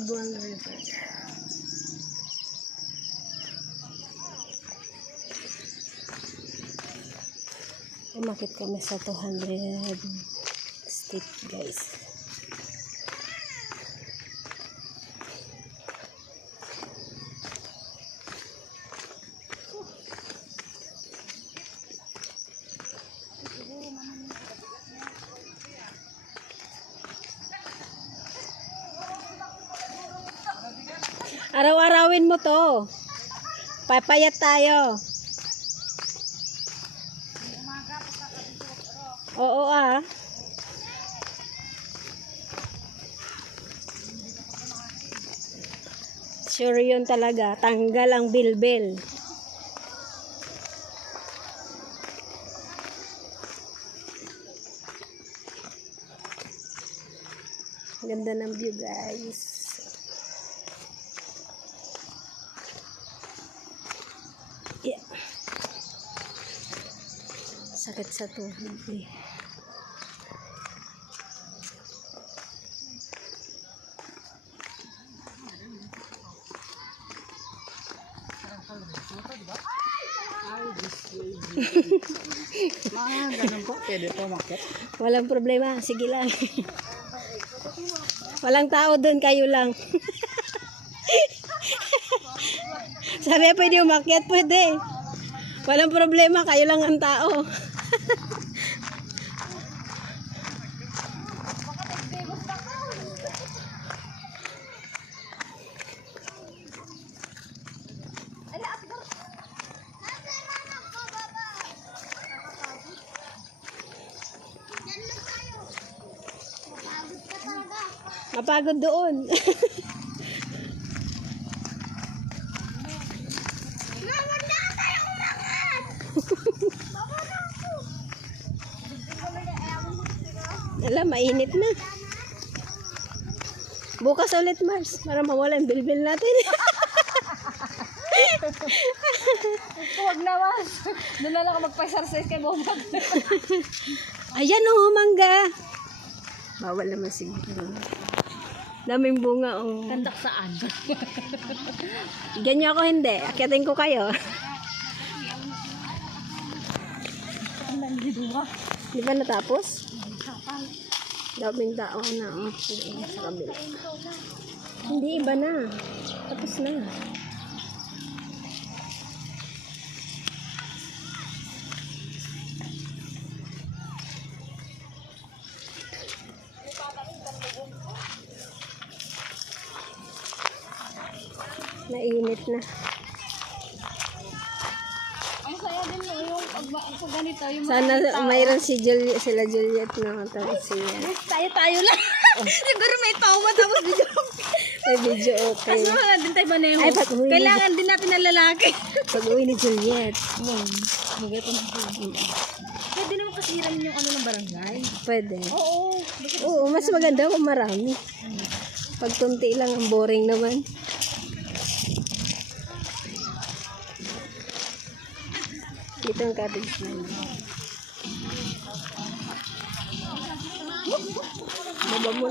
Labuan River. Umakit kami sa 200 steep, guys. Araw-arawin mo to. Papayat tayo. Oo ah. Sure yun talaga. Tanggal ang bilbil. Ganda ng view, guys. Yeah. Sakit sa tuhod eh. Ganun po, pwede po umakyat. Walang problema, sige lang. Walang tao doon, kayo lang. Sabi, pwede umakyat, pwede. Walang problema, kayo lang ang tao. Mapagod doon. Alam, mainit na. Bukas ulit, Mars, para mawala yung bilbil natin. Huwag na, Mars. Doon na lang ako magpa-exercise kay Bombag. Ayan o, mangga. Bawal naman siguro. Daming bunga o. Kandak saan? Ganyan ako hindi. Akyatin ko kayo. Di ba natapos? Daming tao na. Sa kabila. Hindi, iba na. Tapos na. Mainit na. Ang saya din yung pag ganito. Yung Sana mayroon si sila Juliet na tapos siya. tayo lang. Siguro may tawa tapos video. May video okay. Kaso nga din tayo ba na yung Ay, pag-uwi ni- kailangan din natin ng lalaki. Pag-uwi ni Juliet. Pwede naman kasi hiramin yung ano ng barangay. Pwede. Oo. Oo, mas maganda kung marami. Pag tunti lang, ang boring naman. Dito ang cottage na yun. Baba mo na.